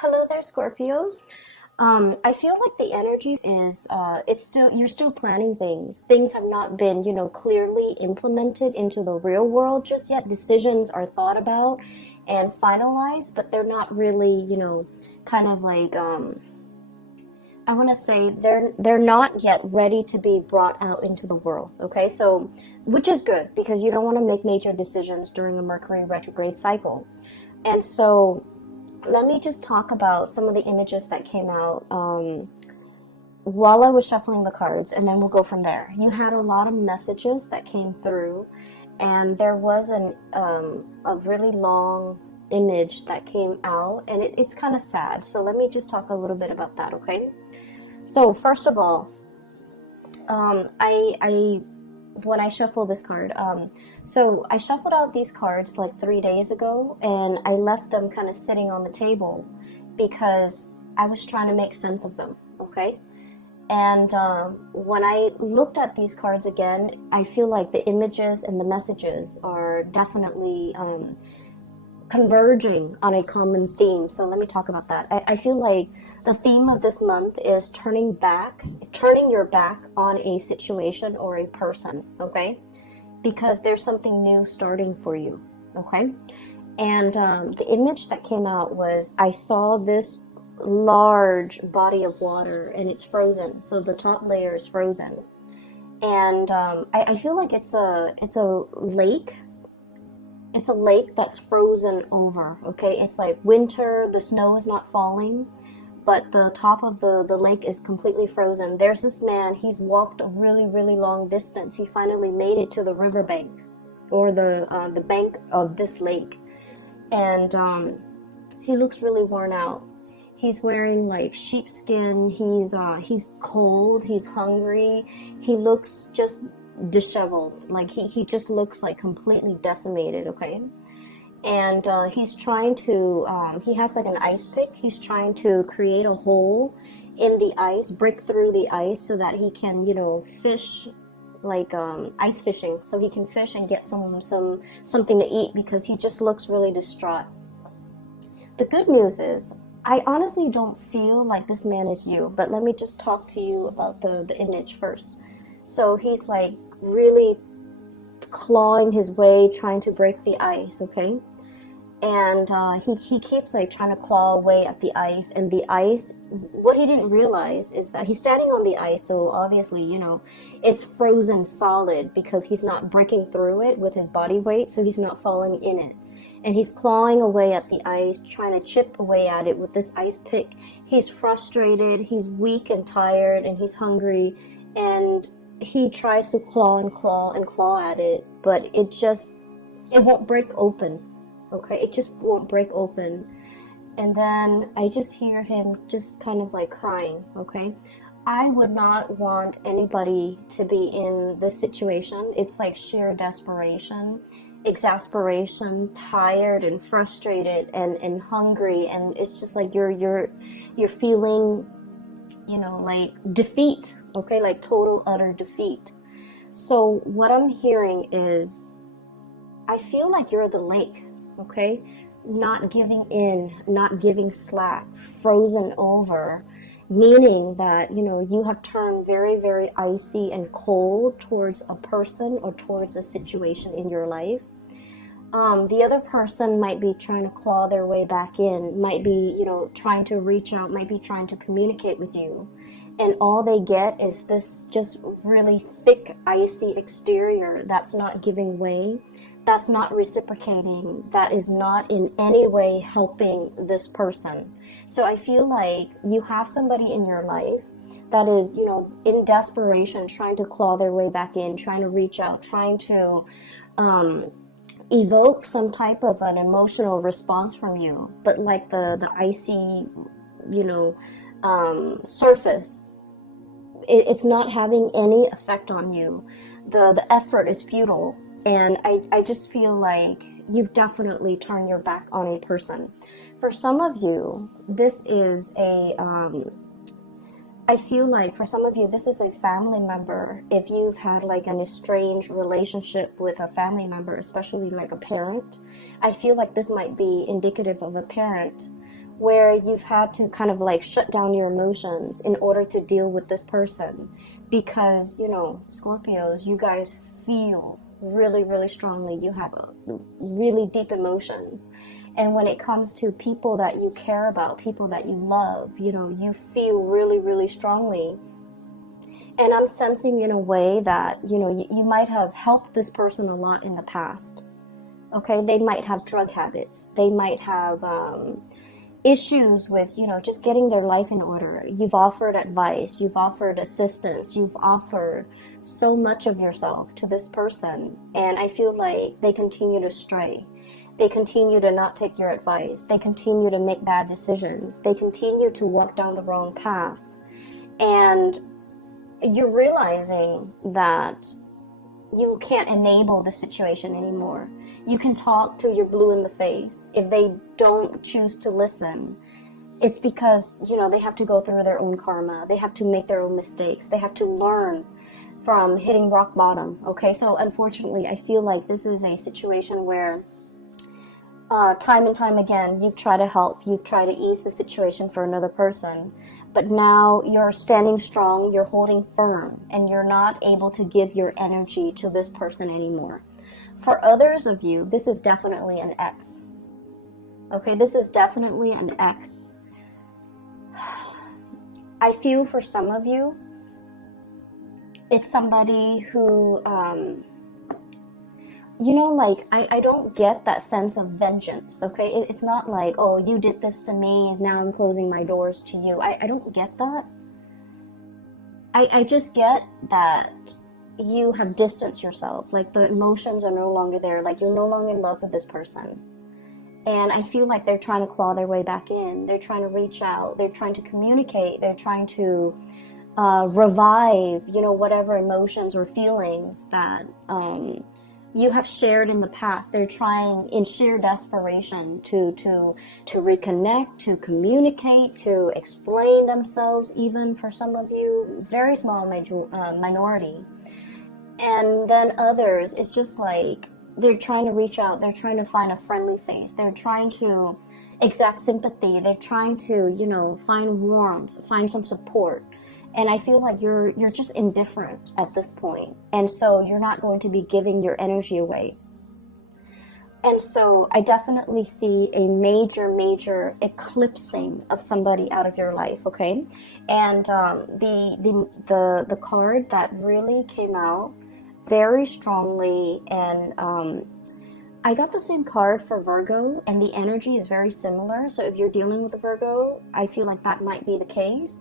Hello there, Scorpios. I feel like the energy is it's still you're still planning things. Things have not been, clearly implemented into the real world just yet. Decisions are thought about and finalized, but they're not really, kind of like I want to say they're not yet ready to be brought out into the world. Okay, so which is good because you don't want to make major decisions during a Mercury retrograde cycle, and so let me just talk about some of the images that came out while I was shuffling the cards, and then we'll go from there. You had a lot of messages that came through, and there was a really long image that came out, and it's kind of sad. So let me just talk a little bit about that, okay? So first of all, I when I shuffle this card, so I shuffled out these cards like 3 days ago, and I left them kind of sitting on the table because I was trying to make sense of them, okay? And when I looked at these cards again, I feel like the images and the messages are definitely converging on a common theme. So let me talk about that. I feel like the theme of this month is turning your back on a situation or a person, okay? Because there's something new starting for you, okay? And the image that came out was I saw this large body of water and it's frozen. So the top layer is frozen. And I feel like it's a lake. It's a lake that's frozen over, okay? It's like winter, the snow is not falling, but the top of the lake is completely frozen. There's this man, he's walked a really, really long distance. He finally made it to the riverbank, or the bank of this lake. And he looks really worn out. He's wearing like sheepskin, he's cold, he's hungry, he looks just disheveled, like he just looks like completely decimated, okay? And he's trying to he has like an ice pick. He's trying to create a hole in the ice, break through the ice so that he can fish, like ice fishing, so he can fish and get something to eat because he just looks really distraught. The good news is I honestly don't feel like this man is you, but let me just talk to you about the image first. So he's like really clawing his way, trying to break the ice, okay? And he keeps like trying to claw away at the ice, and the ice, what he didn't realize is that he's standing on the ice, so obviously, it's frozen solid because he's not breaking through it with his body weight, so he's not falling in it. And he's clawing away at the ice, trying to chip away at it with this ice pick. He's frustrated, he's weak and tired, and he's hungry, and he tries to claw and claw and claw at it, but it won't break open, okay? It just won't break open. And then I just hear him just kind of like crying, okay? I would not want anybody to be in this situation. It's like sheer desperation, exasperation, tired and frustrated and hungry, and it's just like you're feeling like defeat, okay? Like total, utter defeat. So what I'm hearing is, I feel like you're the lake, okay? Not giving in, not giving slack, frozen over, meaning that, you have turned very, very icy and cold towards a person or towards a situation in your life. The other person might be trying to claw their way back in, might be, trying to reach out, might be trying to communicate with you. And all they get is this just really thick, icy exterior that's not giving way, that's not reciprocating, that is not in any way helping this person. So I feel like you have somebody in your life that is, in desperation, trying to claw their way back in, trying to reach out, trying to evoke some type of an emotional response from you, but like the icy surface, it's not having any effect on you. The effort is futile, and I just feel like you've definitely turned your back on a person. For some of you, this is I feel like for some of you, this is a family member. If you've had like an estranged relationship with a family member, especially like a parent, I feel like this might be indicative of a parent where you've had to kind of like shut down your emotions in order to deal with this person. Because, you know, Scorpios, you guys feel really, really strongly. You have really deep emotions. And when it comes to people that you care about, people that you love, you know, you feel really, really strongly. And I'm sensing in a way that, you know, you might have helped this person a lot in the past. Okay, they might have drug habits. They might have issues with, you know, just getting their life in order. You've offered advice. You've offered assistance. You've offered so much of yourself to this person. And I feel like they continue to stray. They continue to not take your advice. They continue to make bad decisions. They continue to walk down the wrong path. And you're realizing that you can't enable the situation anymore. You can talk till you're blue in the face. If they don't choose to listen, it's because, you know, they have to go through their own karma. They have to make their own mistakes. They have to learn from hitting rock bottom. Okay, so unfortunately, I feel like this is a situation where time and time again, you've tried to help, you've tried to ease the situation for another person, but now you're standing strong, you're holding firm, and you're not able to give your energy to this person anymore. For others of you, this is definitely an X. Okay, this is definitely an X. I feel for some of you, it's somebody who, you know, like, I don't get that sense of vengeance, okay? It's not like, oh, you did this to me, and now I'm closing my doors to you. I don't get that. I just get that you have distanced yourself. Like, the emotions are no longer there. Like, you're no longer in love with this person. And I feel like they're trying to claw their way back in. They're trying to reach out. They're trying to communicate. They're trying to revive, you know, whatever emotions or feelings that you have shared in the past. They're trying in sheer desperation to reconnect, to communicate, to explain themselves. Even for some of you, very small minority. And then others, it's just like they're trying to reach out. They're trying to find a friendly face. They're trying to exact sympathy. They're trying to, you know, find warmth, find some support. And I feel like you're just indifferent at this point. And so you're not going to be giving your energy away. And so I definitely see a major eclipsing of somebody out of your life, okay? And the card that really came out very strongly, and I got the same card for Virgo, and the energy is very similar. So if you're dealing with a Virgo, I feel like that might be the case.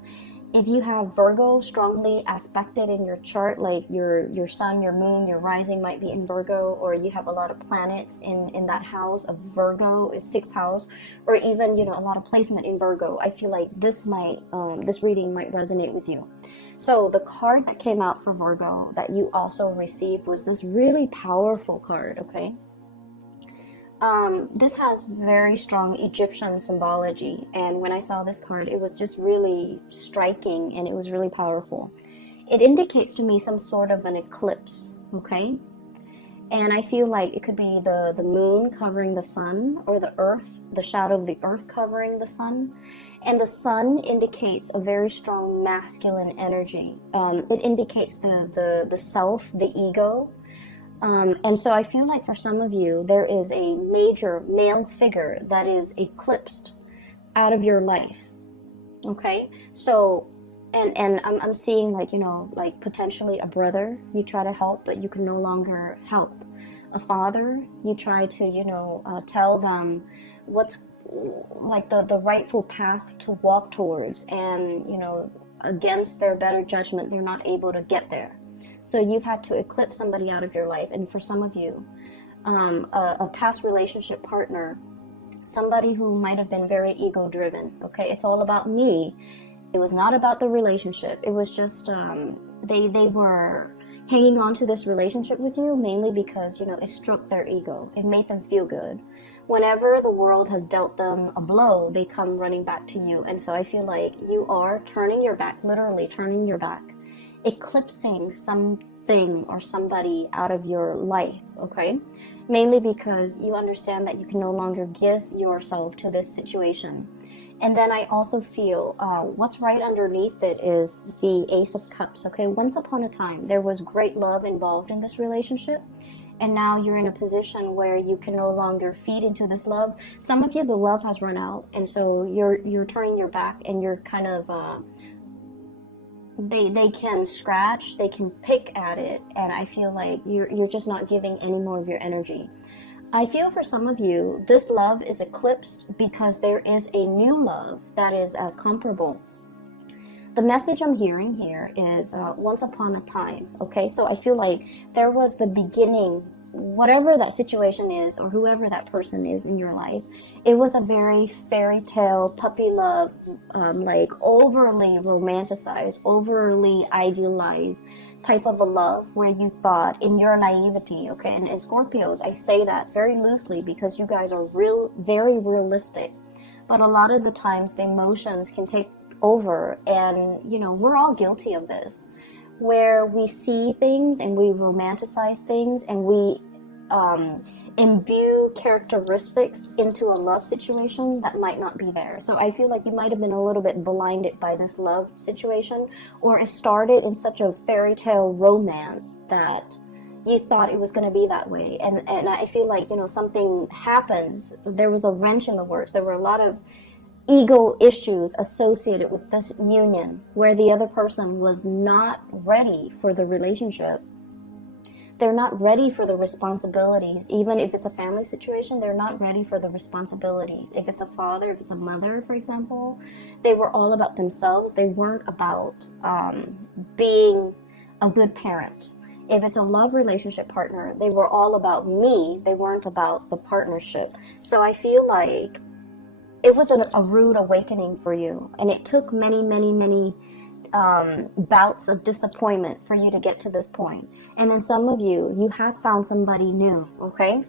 If you have Virgo strongly aspected in your chart, like your sun, your moon, your rising might be in Virgo, or you have a lot of planets in that house of Virgo, it's 6th house, or even, you know, a lot of placement in Virgo, I feel like this reading might resonate with you. So the card that came out for Virgo that you also received was this really powerful card, okay? This has very strong Egyptian symbology, and when I saw this card, it was just really striking, and it was really powerful. It indicates to me some sort of an eclipse, okay? And I feel like it could be the moon covering the sun, or the earth, the shadow of the earth covering the sun. And the sun indicates a very strong masculine energy. It indicates the self, the ego. And so I feel like for some of you, there is a major male figure that is eclipsed out of your life. Okay? So, and I'm seeing, like, you know, like potentially a brother you try to help, but you can no longer help. A father, you try to, you know, tell them what's like the rightful path to walk towards, and, you know, against their better judgment, they're not able to get there. So you've had to eclipse somebody out of your life. And for some of you, a past relationship partner, somebody who might have been very ego-driven, okay? It's all about me. It was not about the relationship. It was just, they were hanging on to this relationship with you mainly because, you know, it stroked their ego. It made them feel good. Whenever the world has dealt them a blow, they come running back to you. And so I feel like you are turning your back, literally turning your back, eclipsing thing or somebody out of your life, okay? Mainly because you understand that you can no longer give yourself to this situation. And then I also feel what's right underneath it is the Ace of Cups, okay? Once upon a time, there was great love involved in this relationship. And now you're in a position where you can no longer feed into this love. Some of you, the love has run out. And so you're turning your back and you're kind of... They can scratch, they can pick at it, and I feel like you're just not giving any more of your energy. I feel for some of you, this love is eclipsed because there is a new love that is as comparable. The message I'm hearing here is once upon a time, okay? So I feel like there was the beginning, whatever that situation is or whoever that person is in your life, it was a very fairy tale, puppy love, like overly romanticized, overly idealized type of a love where you thought in your naivety, okay? And Scorpios, I say that very loosely because you guys are very realistic. But a lot of the times the emotions can take over, and you know, we're all guilty of this, where we see things and we romanticize things and we imbue characteristics into a love situation that might not be there. So I feel like you might have been a little bit blinded by this love situation, or it started in such a fairy tale romance that you thought it was going to be that way. And I feel like, you know, something happens. There was a wrench in the works. There were a lot of ego issues associated with this union where the other person was not ready for the relationship. They're not ready for the responsibilities. Even if it's a family situation, they're not ready for the responsibilities. If it's a father, if it's a mother, for example, they were all about themselves. They weren't about being a good parent. If it's a love relationship partner, they were all about me. They weren't about the partnership. So I feel like it was a rude awakening for you. And it took many bouts of disappointment for you to get to this point. And then some of you have found somebody new, okay?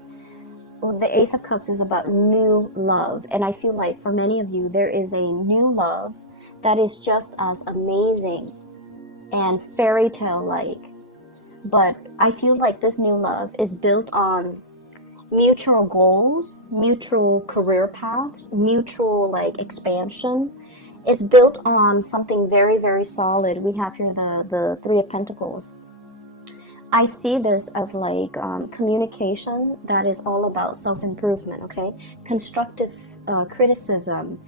The Ace of Cups is about new love. And I feel like for many of you, there is a new love that is just as amazing and fairy tale like. But I feel like this new love is built on mutual goals, mutual career paths, mutual like expansion. It's built on something very solid. We have here the Three of Pentacles. I see this as like communication that is all about self-improvement, okay? Constructive criticism,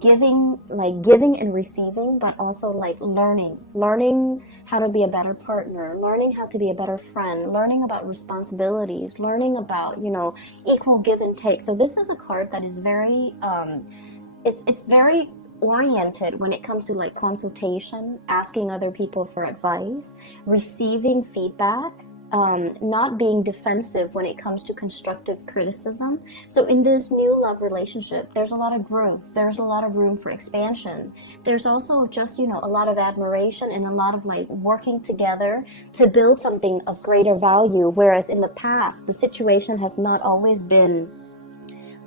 giving and receiving, but also like learning how to be a better partner, learning how to be a better friend, learning about responsibilities, learning about, you know, equal give and take. So this is a card that is very, it's very oriented when it comes to like consultation, asking other people for advice, receiving feedback, not being defensive when it comes to constructive criticism. So in this new love relationship, there's a lot of growth. There's a lot of room for expansion. There's also just, you know, a lot of admiration and a lot of like working together to build something of greater value. Whereas in the past, the situation has not always been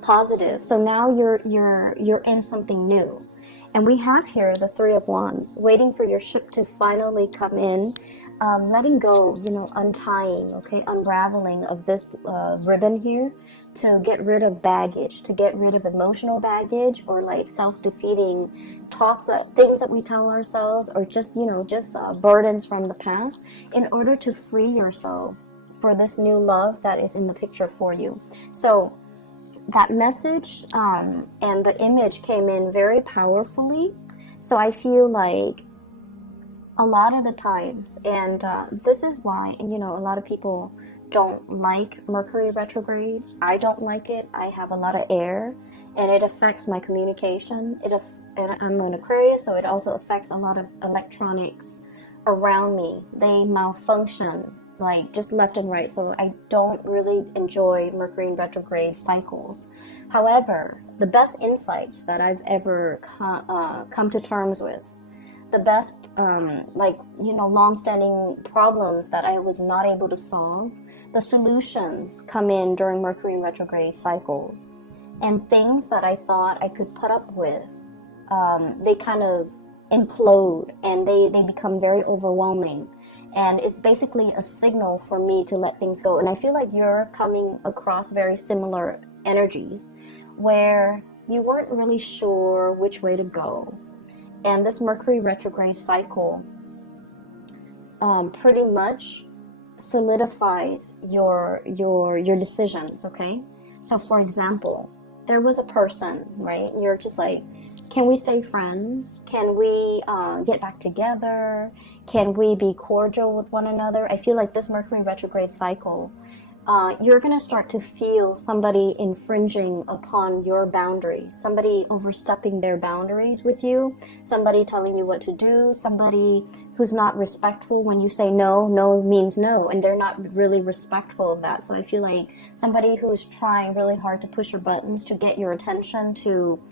positive. So now you're in something new. And we have here the Three of Wands, waiting for your ship to finally come in, letting go, you know, untying, okay, unraveling of this ribbon here to get rid of baggage, to get rid of emotional baggage or like self-defeating thoughts, things that we tell ourselves, or just, you know, just burdens from the past, in order to free yourself for this new love that is in the picture for you. So that message and the image came in very powerfully. So I feel like a lot of the times, and this is why, you know, a lot of people don't like Mercury retrograde. I don't like it. I have a lot of air and it affects my communication. And I'm an Aquarius, so it also affects a lot of electronics around me. They malfunction like just left and right. So I don't really enjoy Mercury in retrograde cycles. However, the best insights that I've ever come to terms with, the best, like, you know, long-standing problems that I was not able to solve, the solutions come in during Mercury in retrograde cycles. And things that I thought I could put up with, they kind of implode, and they become very overwhelming. And it's basically a signal for me to let things go. And I feel like you're coming across very similar energies where you weren't really sure which way to go. And this Mercury retrograde cycle pretty much solidifies your decisions, okay? So for example, there was a person, right? You're just like, can we stay friends? Can we get back together? Can we be cordial with one another? I feel like this Mercury retrograde cycle, you're going to start to feel somebody infringing upon your boundaries, somebody overstepping their boundaries with you, somebody telling you what to do, somebody who's not respectful when you say no. No means no, and they're not really respectful of that. So I feel like somebody who's trying really hard to push your buttons, to get your attention, to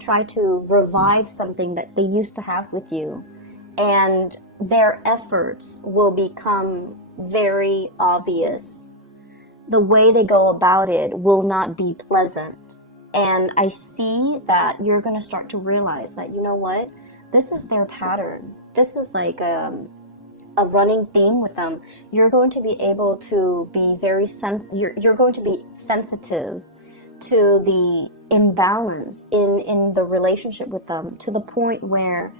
try to revive something that they used to have with you, and their efforts will become very obvious. The way they go about it will not be pleasant. And I see that you're going to start to realize that, you know what, this is their pattern. This is like a running theme with them. You're going to be able to be you're going to be sensitive to the imbalance in the relationship with them, to the point where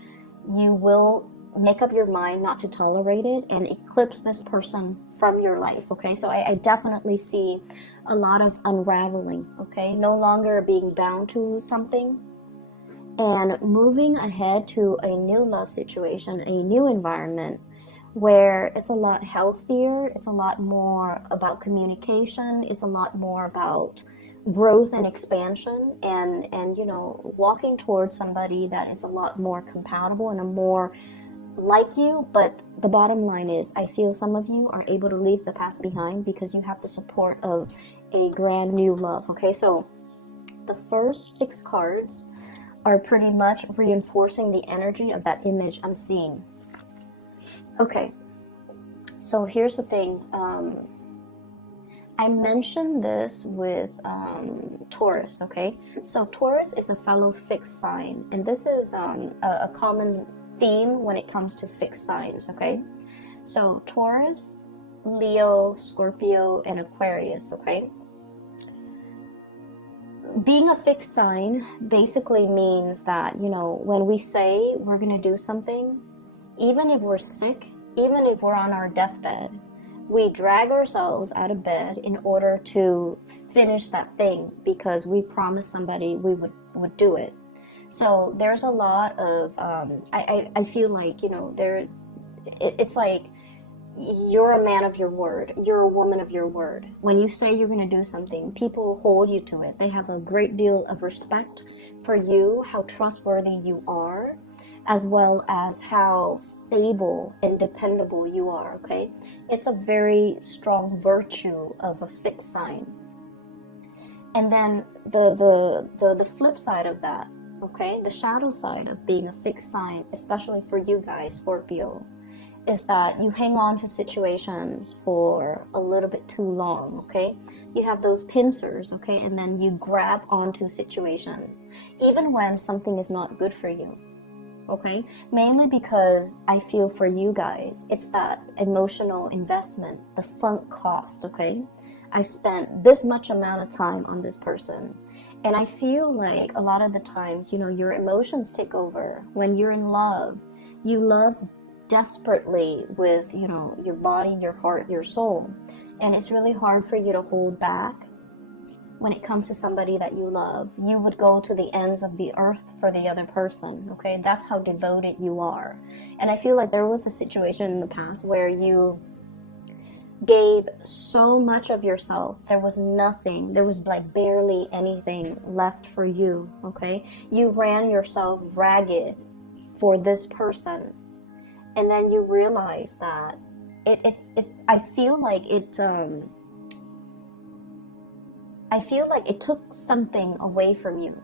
you will make up your mind not to tolerate it and eclipse this person from your life, okay? So I definitely see a lot of unraveling, okay? No longer being bound to something and moving ahead to a new love situation, a new environment where it's a lot healthier, it's a lot more about communication, it's a lot more about growth and expansion, and walking towards somebody that is a lot more compatible and a more like you. But the bottom line is, I feel some of you are able to leave the past behind because you have the support of a brand new love, okay? So the first 6 cards are pretty much reinforcing the energy of that image I'm seeing. Okay, so here's the thing. I mentioned this with Taurus, okay? So Taurus is a fellow fixed sign, and this is a common theme when it comes to fixed signs, okay? So Taurus, Leo, Scorpio, and Aquarius, okay? Being a fixed sign basically means that, when we say we're going to do something, even if we're sick, even if we're on our deathbed, we drag ourselves out of bed in order to finish that thing because we promised somebody we would do it. So there's a lot of, I feel like, it's like you're a man of your word. You're a woman of your word. When you say you're going to do something, people hold you to it. They have a great deal of respect for you, how trustworthy you are, as well as how stable and dependable you are, okay? It's a very strong virtue of a fixed sign. And then the flip side of that, okay, the shadow side of being a fixed sign, especially for you guys, Scorpio, is that you hang on to situations for a little bit too long, okay? You have those pincers, okay, and then you grab onto a situation, even when something is not good for you, okay? Mainly because I feel for you guys, it's that emotional investment, the sunk cost, okay? I spent this much amount of time on this person. And I feel like a lot of the times, your emotions take over. When you're in love, you love desperately with, your body, your heart, your soul. And it's really hard for you to hold back when it comes to somebody that you love. You would go to the ends of the earth for the other person, okay? That's how devoted you are. And I feel like there was a situation in the past where you gave so much of yourself, there was nothing, there was like barely anything left for you, okay? You ran yourself ragged for this person, and then you realize that I feel like it took something away from you.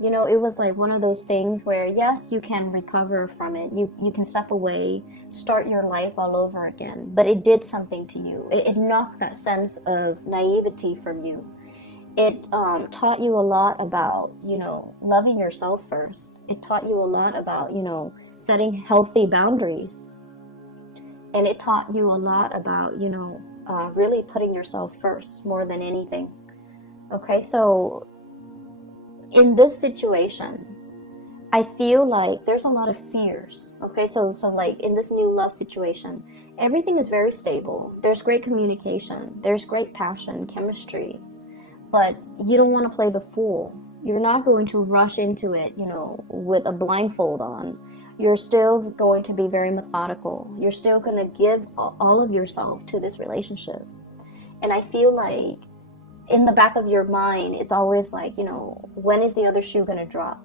It was like one of those things where, yes, you can recover from it. You can step away, start your life all over again. But it did something to you. It knocked that sense of naivety from you. It taught you a lot about, loving yourself first. It taught you a lot about, setting healthy boundaries. And it taught you a lot about, really putting yourself first more than anything. Okay, so in this situation, I feel like there's a lot of fears. Okay, so like in this new love situation, everything is very stable. There's great communication. There's great passion, chemistry. But you don't want to play the fool. You're not going to rush into it, with a blindfold on. You're still going to be very methodical. You're still going to give all of yourself to this relationship. And I feel like in the back of your mind, it's always like, when is the other shoe going to drop?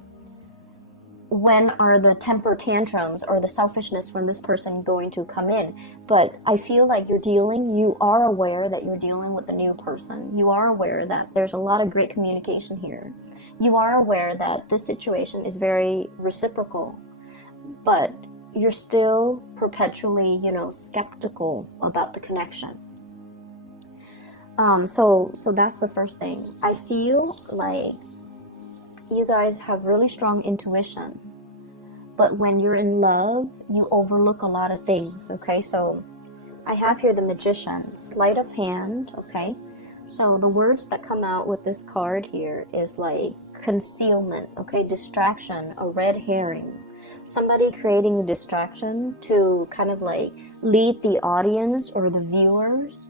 When are the temper tantrums or the selfishness from this person going to come in? But I feel like you are aware that you're dealing with a new person. You are aware that there's a lot of great communication here. You are aware that this situation is very reciprocal, but you're still perpetually, skeptical about the connection. So that's the first thing. I feel like you guys have really strong intuition, but when you're in love, you overlook a lot of things. Okay, so I have here the Magician, sleight of hand. Okay, so the words that come out with this card here is like concealment, okay, distraction, a red herring, somebody creating a distraction to kind of like lead the audience or the viewers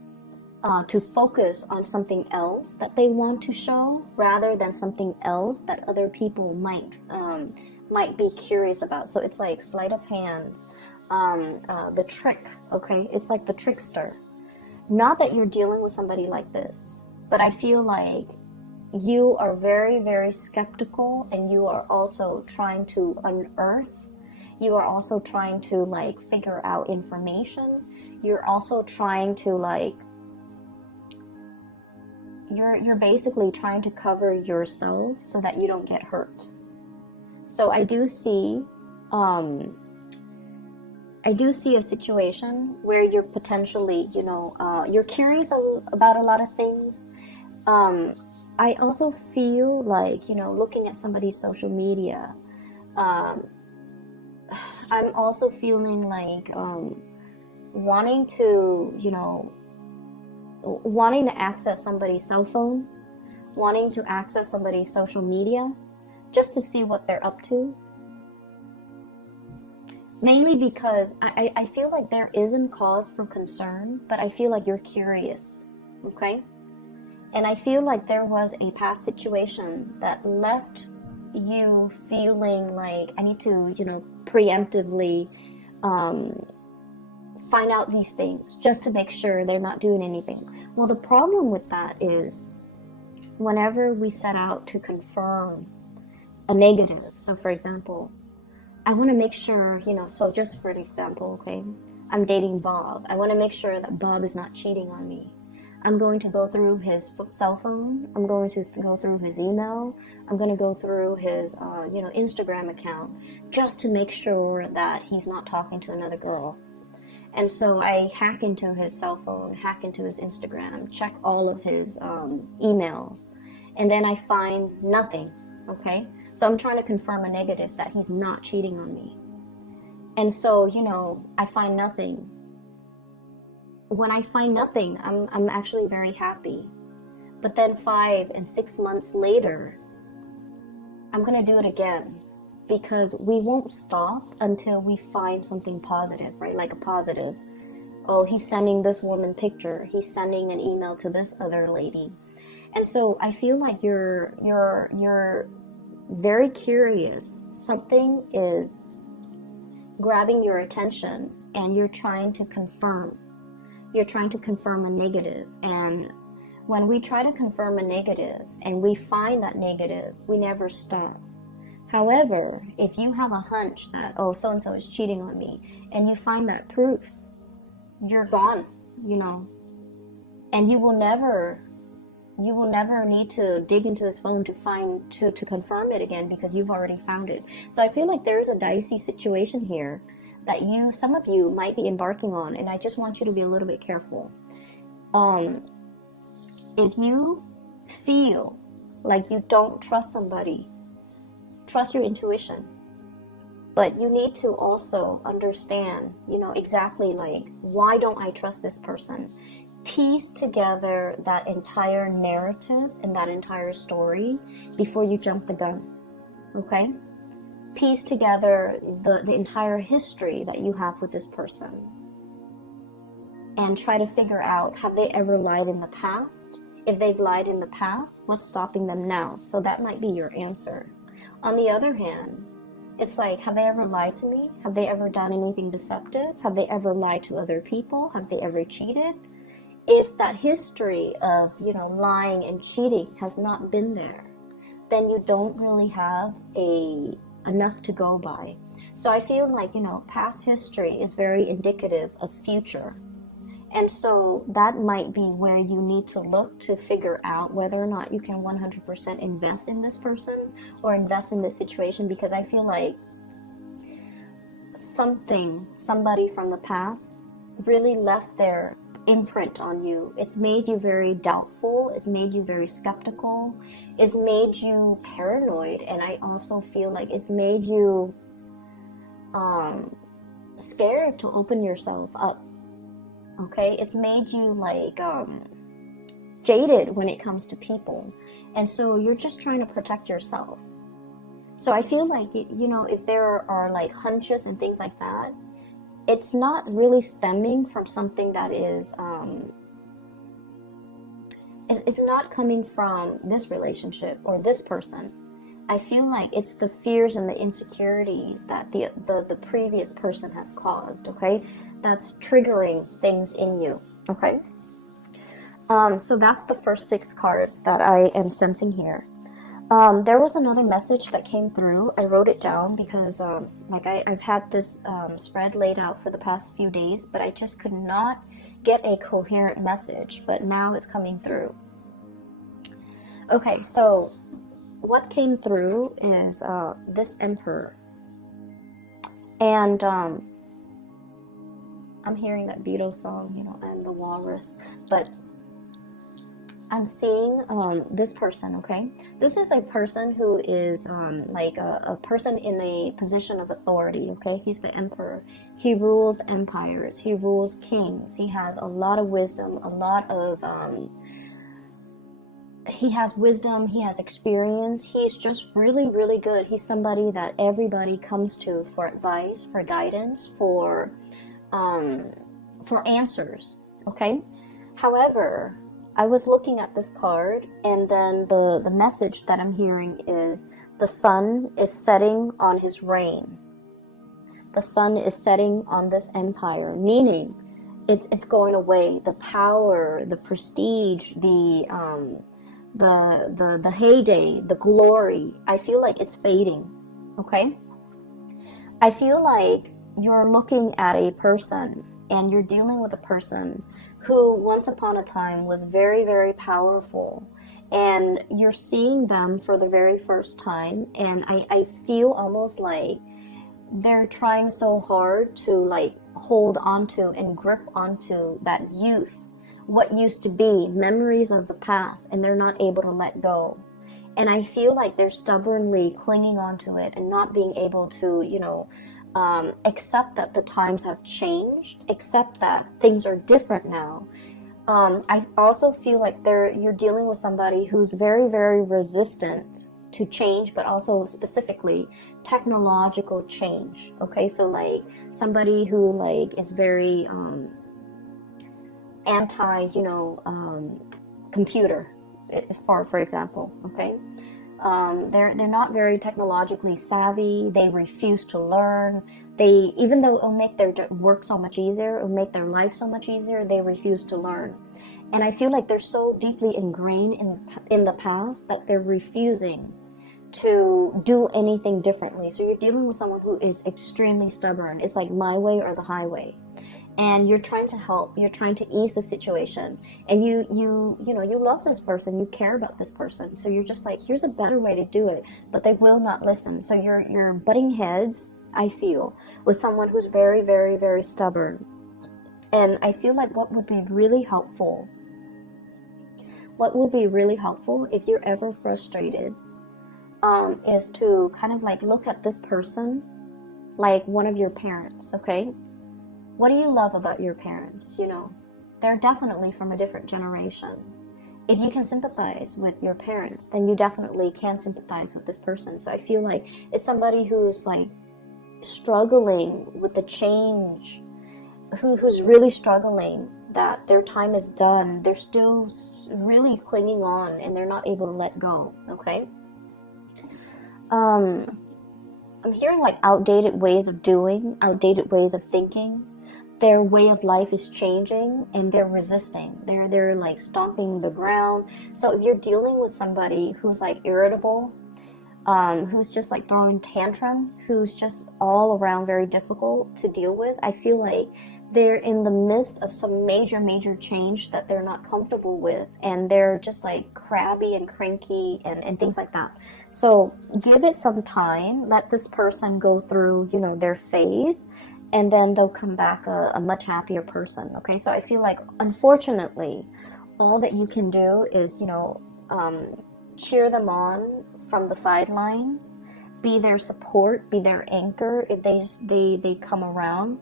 to focus on something else that they want to show rather than something else that other people might be curious about. So it's like sleight of hand, the trick, okay? It's like the trickster. Not that you're dealing with somebody like this, but I feel like you are very, very skeptical, and you are also trying to unearth. You are also trying to like figure out information. You're also trying to like you're basically trying to cover yourself so that you don't get hurt. So I do see a situation where you're potentially, you're curious about a lot of things. I also feel like, looking at somebody's social media, I'm also feeling like wanting to access somebody's cell phone, wanting to access somebody's social media, just to see what they're up to. Mainly because I feel like there isn't cause for concern, but I feel like you're curious, okay? And I feel like there was a past situation that left you feeling like I need to, preemptively find out these things just to make sure they're not doing anything. Well, the problem with that is whenever we set out to confirm a negative, so for example, I want to make sure, so just for an example, okay, I'm dating Bob. I want to make sure that Bob is not cheating on me. I'm going to go through his cell phone. I'm going to go through his email. I'm going to go through his, Instagram account just to make sure that he's not talking to another girl. And so I hack into his cell phone, hack into his Instagram, check all of his emails, and then I find nothing, okay? So I'm trying to confirm a negative that he's not cheating on me. And so, I find nothing. When I find nothing, I'm actually very happy. But then 5 and 6 months later, I'm going to do it again. Because we won't stop until we find something positive, right? Like a positive. Oh, he's sending this woman picture. He's sending an email to this other lady. And so I feel like you're very curious. Something is grabbing your attention and you're trying to confirm. You're trying to confirm a negative. And when we try to confirm a negative and we find that negative, we never stop. However, if you have a hunch that, oh, so-and-so is cheating on me, and you find that proof, you're gone, and you will never need to dig into his phone to confirm it again, because you've already found it. So I feel like there's a dicey situation here that some of you might be embarking on, and I just want you to be a little bit careful. If you feel like you don't trust somebody, trust your intuition. But you need to also understand, exactly like, why don't I trust this person? Piece together that entire narrative and that entire story before you jump the gun, okay? Piece together the entire history that you have with this person. And try to figure out, have they ever lied in the past? If they've lied in the past, what's stopping them now? So that might be your answer. On the other hand, it's like, have they ever lied to me? Have they ever done anything deceptive? Have they ever lied to other people? Have they ever cheated? If that history of, lying and cheating has not been there, then you don't really have enough to go by. So I feel like, past history is very indicative of future. And so that might be where you need to look to figure out whether or not you can 100% invest in this person or invest in this situation, because I feel like somebody from the past really left their imprint on you. It's made you very doubtful. It's made you very skeptical. It's made you paranoid. And I also feel like it's made you scared to open yourself up. Okay, it's made you like jaded when it comes to people, and so you're just trying to protect yourself. So I feel like, if there are like hunches and things like that, it's not really stemming from something that is it's not coming from this relationship or this person. I feel like it's the fears and the insecurities that the previous person has caused, okay? That's triggering things in you, okay? So that's the first 6 cards that I am sensing here. There was another message that came through. I wrote it down because I've had this spread laid out for the past few days, but I just could not get a coherent message, but now it's coming through. Okay, so what came through is this Emperor. And I'm hearing that Beatles song, and the walrus, but I'm seeing this person, okay? This is a person who is like a person in a position of authority, okay? He's the Emperor. He rules empires. He rules kings. He has a lot of wisdom, a lot of... he has wisdom, he has experience, he's just really, really good. He's somebody that everybody comes to for advice, for guidance, for answers, okay? However, I was looking at this card, and then the message that I'm hearing is the sun is setting on his reign. The sun is setting on this empire, meaning it's going away. The power, the prestige, the heyday, the glory, I feel like it's fading, okay? I feel like you're looking at a person and you're dealing with a person who once upon a time was very, very powerful, and you're seeing them for the very first time, and I feel almost like they're trying so hard to like hold onto and grip onto that youth, what used to be, memories of the past, and they're not able to let go. And I feel like they're stubbornly clinging onto it and not being able to, accept that the times have changed, accept that things are different now. I also feel like you're dealing with somebody who's very, very resistant to change, but also specifically technological change. Okay, so like somebody who like is very anti, computer, for example. Okay, they're not very technologically savvy. They refuse to learn. Even though it'll make their work so much easier, it'll make their life so much easier, they refuse to learn. And I feel like they're so deeply ingrained in the past that they're refusing to do anything differently. So you're dealing with someone who is extremely stubborn. It's like my way or the highway. And you're trying to help, you're trying to ease the situation, and you love this person, you care about this person, so you're just like, here's a better way to do it, but they will not listen. So you're butting heads, I feel, with someone who's very, very, very stubborn. And I feel like what would be really helpful what would be really helpful if you're ever frustrated is to kind of like look at this person like one of your parents, okay? What do you love about your parents? You know, they're definitely from a different generation. If you can sympathize with your parents, then you definitely can sympathize with this person. So I feel like it's somebody who's like struggling with the change, who's really struggling that their time is done. They're still really clinging on and they're not able to let go, okay? I'm hearing like outdated ways of doing, outdated ways of thinking. Their way of life is changing and they're resisting. They're like stomping the ground. So if you're dealing with somebody who's like irritable, who's just like throwing tantrums, who's just all around very difficult to deal with, I feel like they're in the midst of some major change that they're not comfortable with, and they're just like crabby and cranky and things like that. So give it some time, let this person go through, you know, their phase, and then they'll come back a much happier person, okay? So I feel like, unfortunately, all that you can do is, you know, cheer them on from the sidelines, be their support, be their anchor if they come around.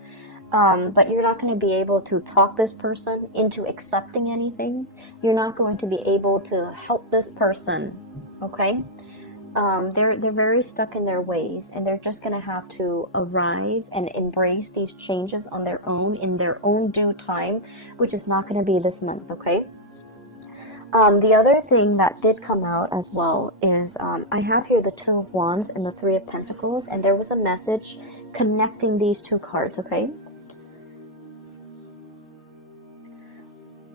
But you're not going to be able to talk this person into accepting anything. You're not going to be able to help this person, okay? They're very stuck in their ways, and they're just going to have to arrive and embrace these changes on their own in their own due time, which is not going to be this month, okay? The other thing that did come out as well is I have here the Two of Wands and the Three of Pentacles, and there was a message connecting these two cards, okay?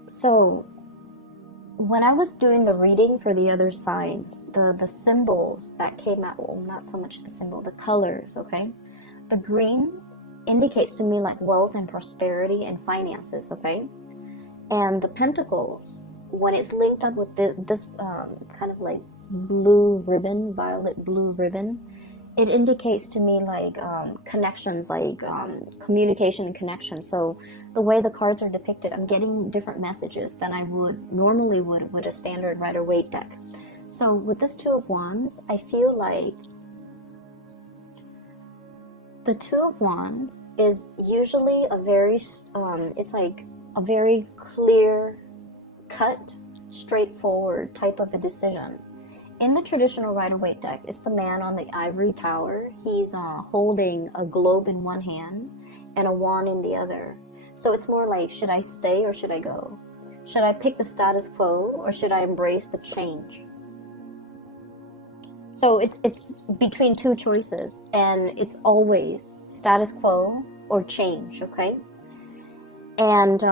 So when I was doing the reading for the other signs, the symbols that came out, well, not so much the symbol, the colors, okay? The green indicates to me like wealth and prosperity and finances, okay? And the pentacles, when it's linked up with this kind of like blue ribbon, violet blue ribbon, it indicates to me like connections, like communication and connection. So the way the cards are depicted, I'm getting different messages than I would normally would with a standard Rider-Waite deck. So with this Two of Wands, I feel like the Two of Wands is usually a very, it's like a very clear cut, straightforward type of a decision. In the traditional Rider-Waite deck, it's the man on the ivory tower. He's holding a globe in one hand and a wand in the other. So it's more like, should I stay or should I go? Should I pick the status quo or should I embrace the change? So it's between two choices, and it's always status quo or change, okay? And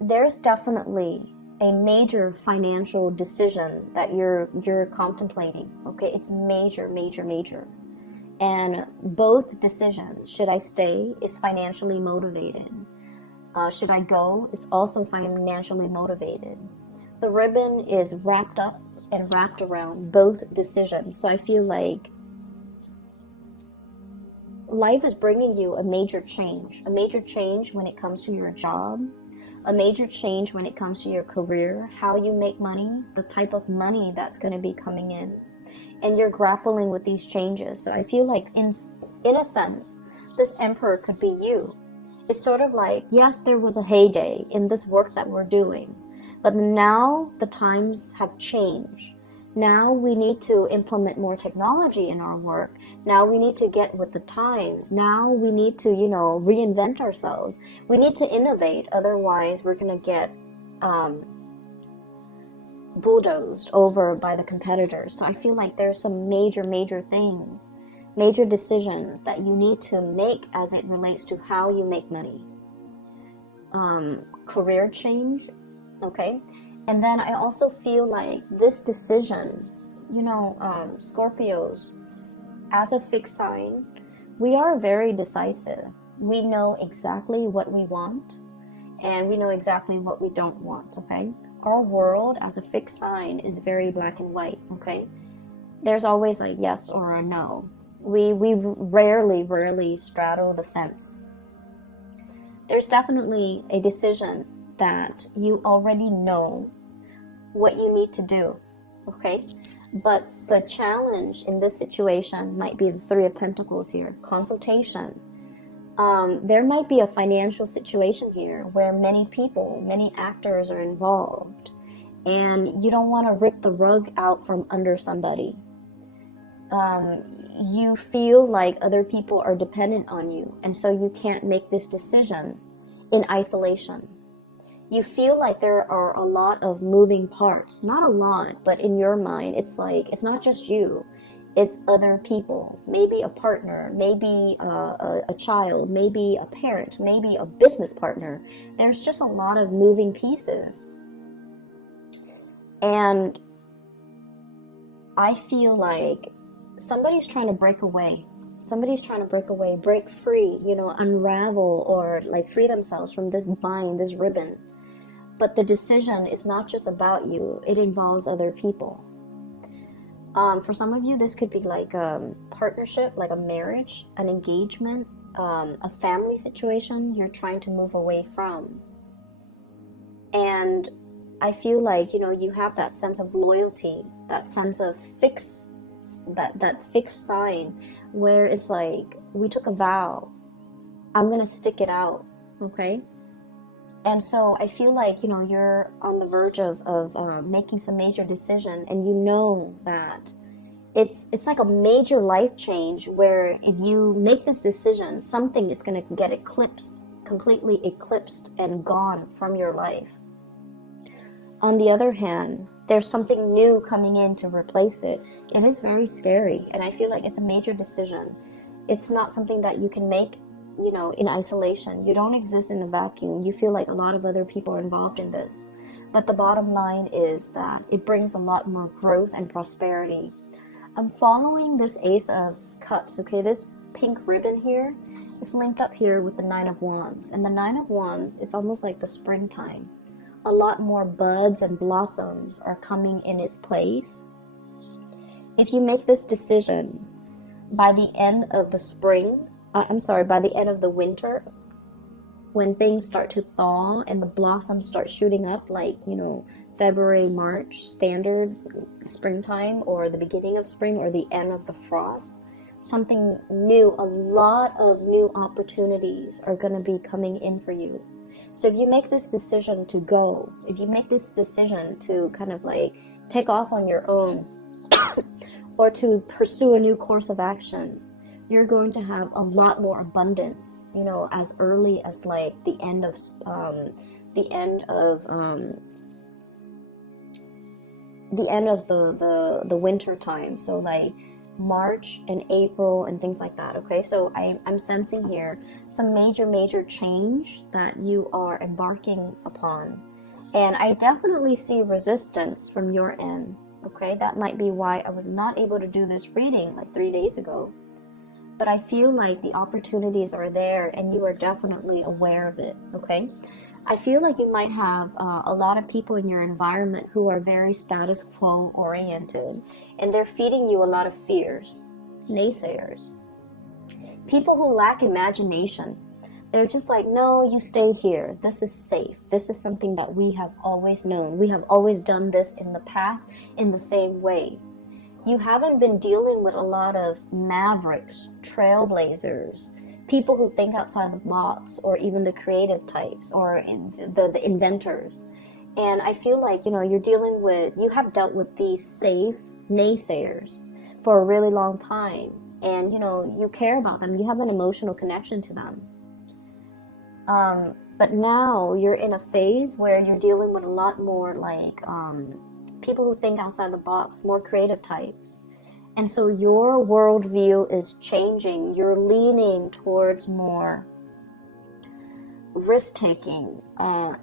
there's definitely a major financial decision that you're contemplating, okay? It's major. And both decisions, should I stay, is financially motivated. Should I go, it's also financially motivated. The ribbon is wrapped up and wrapped around both decisions. So I feel like life is bringing you a major change when it comes to your job, a major change when it comes to your career, how you make money, the type of money that's going to be coming in. And you're grappling with these changes. So I feel like in a sense, this Emperor could be you. It's sort of like, yes, there was a heyday in this work that we're doing, but now the times have changed. Now we need to implement more technology in our work. Now we need to get with the times. Now we need to, you know, reinvent ourselves. We need to innovate. Otherwise, we're going to get bulldozed over by the competitors. So I feel like there's some major things, major decisions that you need to make as it relates to how you make money. Career change, okay? And then I also feel like this decision, you know, Scorpios, as a fixed sign, we are very decisive. We know exactly what we want, and we know exactly what we don't want, okay? Our world as a fixed sign is very black and white, okay? There's always a yes or a no. We rarely straddle the fence. There's definitely a decision that you already know what you need to do, okay? But the challenge in this situation might be the Three of Pentacles here, consultation. There might be a financial situation here where many people, many actors are involved, and you don't want to rip the rug out from under somebody. You feel like other people are dependent on you, and so you can't make this decision in isolation. You feel like there are a lot of moving parts. Not a lot, but in your mind, it's like, it's not just you. It's other people. Maybe a partner, maybe a child, maybe a parent, maybe a business partner. There's just a lot of moving pieces. And I feel like somebody's trying to break away. Somebody's trying to break away, break free, you know, unravel, or like free themselves from this bind, this ribbon. But the decision is not just about you. It involves other people. For some of you, this could be like a partnership, like a marriage, an engagement, a family situation you're trying to move away from. And I feel like, you know, you have that sense of loyalty, that sense of that fixed sign where it's like, we took a vow, I'm gonna stick it out, okay? And so I feel like, you know, you're on the verge of making some major decision, and you know that it's like a major life change where if you make this decision, something is going to get eclipsed, completely eclipsed and gone from your life. On the other hand, there's something new coming in to replace it. It is very scary, and I feel like it's a major decision. It's not something that you can make, you know, in isolation. You don't exist in a vacuum. You feel like a lot of other people are involved in this. But the bottom line is that it brings a lot more growth and prosperity. I'm following this Ace of Cups, okay? This pink ribbon here is linked up here with the Nine of Wands. And the Nine of Wands, it's almost like the springtime. A lot more buds and blossoms are coming in its place. If you make this decision by the end of the spring, by the end of the winter, when things start to thaw and the blossoms start shooting up, like, you know, February, March, standard springtime, or the beginning of spring, or the end of the frost, something new, a lot of new opportunities are going to be coming in for you. So if you make this decision to go, if you make this decision to kind of like take off on your own, or to pursue a new course of action, you're going to have a lot more abundance, you know, as early as like the end of the winter time. So like March and April and things like that. Okay, so I'm sensing here some major change that you are embarking upon, and I definitely see resistance from your end. Okay, that might be why I was not able to do this reading like 3 days ago. But I feel like the opportunities are there, and you are definitely aware of it, okay? I feel like you might have a lot of people in your environment who are very status quo oriented, and they're feeding you a lot of fears, naysayers. People who lack imagination. They're just like, no, you stay here. This is safe. This is something that we have always known. We have always done this in the past in the same way. You haven't been dealing with a lot of mavericks, trailblazers, people who think outside the box, or even the creative types, or the inventors. And I feel like, you know, you have dealt with these safe naysayers for a really long time. And, you know, you care about them. You have an emotional connection to them. But now you're in a phase where you're dealing with a lot more like people who think outside the box, more creative types. And so your worldview is changing. You're leaning towards more risk-taking,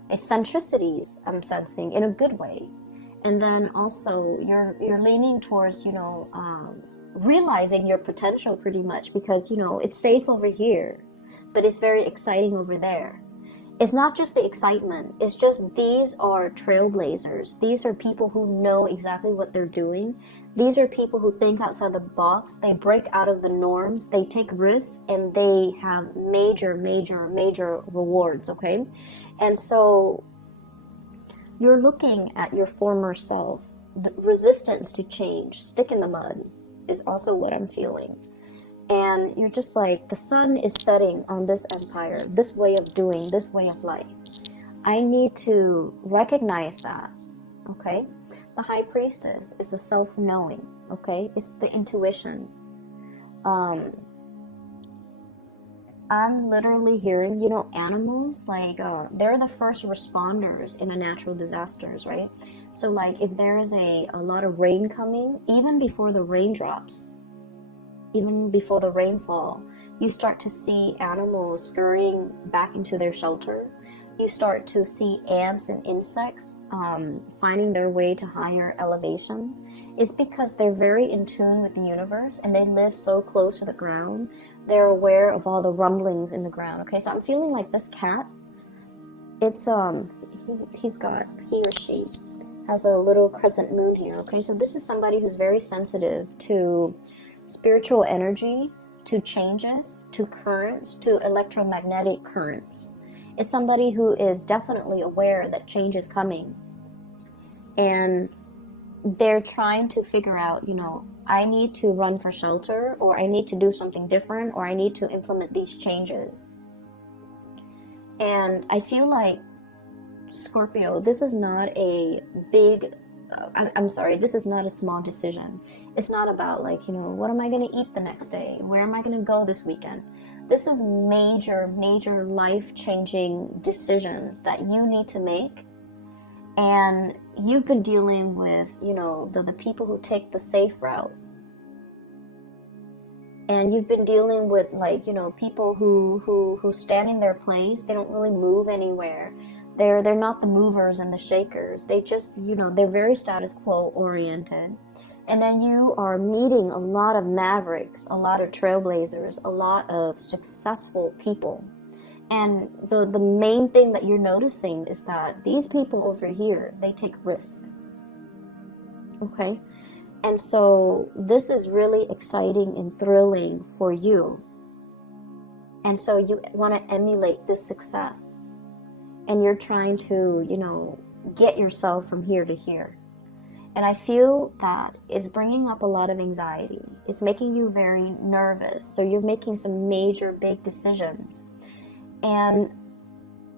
eccentricities, I'm sensing, in a good way. And then also you're leaning towards, you know, realizing your potential pretty much, because, you know, it's safe over here, but it's very exciting over there. It's not just the excitement. It's just these are trailblazers. These are people who know exactly what they're doing. These are people who think outside the box. They break out of the norms. They take risks, and they have major rewards, okay? And so You're looking at your former self. The resistance to change, stick in the mud, is also what I'm feeling. And you're just like, the sun is setting on this empire, this way of doing, this way of life. I need to recognize that, okay? The high priestess is the self-knowing, okay? It's the intuition. I'm literally hearing, you know, animals, like, they're the first responders in a natural disasters, right? So, like, if there is a lot of rain coming, even before the raindrops, even before the rainfall, you start to see animals scurrying back into their shelter. You start to see ants and insects finding their way to higher elevation. It's because they're very in tune with the universe and they live so close to the ground. They're aware of all the rumblings in the ground. Okay, so I'm feeling like this cat, it's he or she has a little crescent moon here. Okay, so this is somebody who's very sensitive to spiritual energy, to changes, to currents, to electromagnetic currents. It's somebody who is definitely aware that change is coming. And they're trying to figure out, you know, I need to run for shelter, or I need to do something different, or I need to implement these changes. And I feel like, Scorpio, this is not a big, I'm sorry, this is not a small decision. It's not about, like, you know, what am I going to eat the next day? Where am I going to go this weekend? This is major, major life-changing decisions that you need to make. And you've been dealing with, you know, the people who take the safe route. And you've been dealing with, like, you know, people who stand in their place. They don't really move anywhere. They're not the movers and the shakers. They just, you know, they're very status quo oriented. And then you are meeting a lot of mavericks, a lot of trailblazers, a lot of successful people. And the main thing that you're noticing is that these people over here, they take risks. Okay? And so this is really exciting and thrilling for you. And so you want to emulate this success. And you're trying to, you know, get yourself from here to here. And I feel that it's bringing up a lot of anxiety. It's making you very nervous. So you're making some major big decisions. And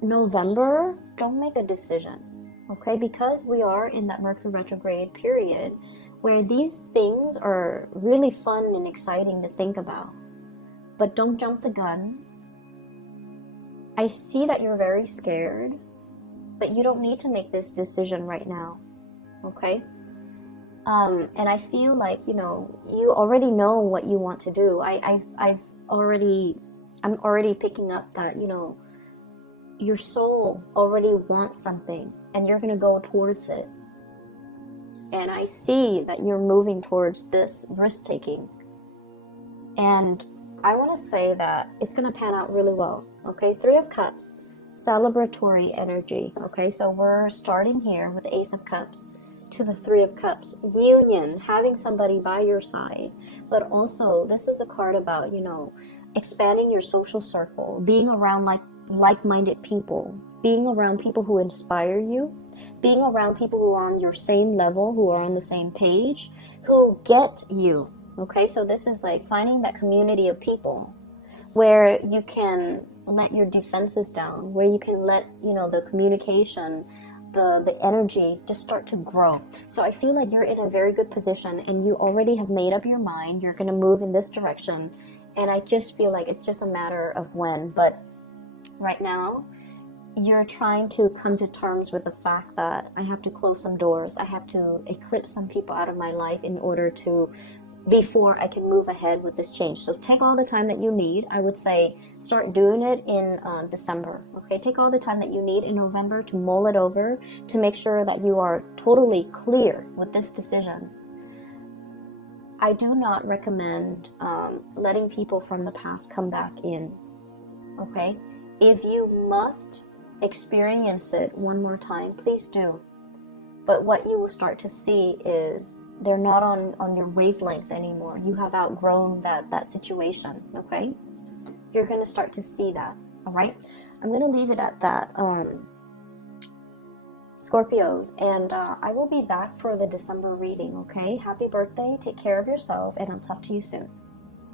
November, don't make a decision, okay? Because we are in that Mercury retrograde period where these things are really fun and exciting to think about. But don't jump the gun. I see that you're very scared, but you don't need to make this decision right now, okay? And I feel like, you know, you already know what you want to do. I'm already picking up that, you know, your soul already wants something and you're going to go towards it. And I see that you're moving towards this risk-taking. And I want to say that it's going to pan out really well, okay? 3 of Cups, celebratory energy, okay? So we're starting here with the Ace of Cups to the 3 of Cups, union, having somebody by your side. But also, this is a card about, you know, expanding your social circle, being around like-minded people, being around people who inspire you, being around people who are on your same level, who are on the same page, who get you, okay? So this is like finding that community of people where you can let your defenses down, where you can let, you know, the communication, the energy just start to grow. So I feel like you're in a very good position and you already have made up your mind. You're going to move in this direction. And I just feel like it's just a matter of when. But right now, you're trying to come to terms with the fact that I have to close some doors. I have to eclipse some people out of my life in order to, before I can move ahead with this change. So take all the time that you need. I would say start doing it in December. Okay, take all the time that you need in November to mull it over, to make sure that you are totally clear with this decision. I do not recommend letting people from the past come back in. Okay, if you must experience it one more time, please do. But what you will start to see is they're not on your wavelength anymore. You have outgrown that situation, okay? You're going to start to see that, all right? I'm going to leave it at that. Scorpios, and I will be back for the December reading, okay? Happy birthday, take care of yourself, and I'll talk to you soon.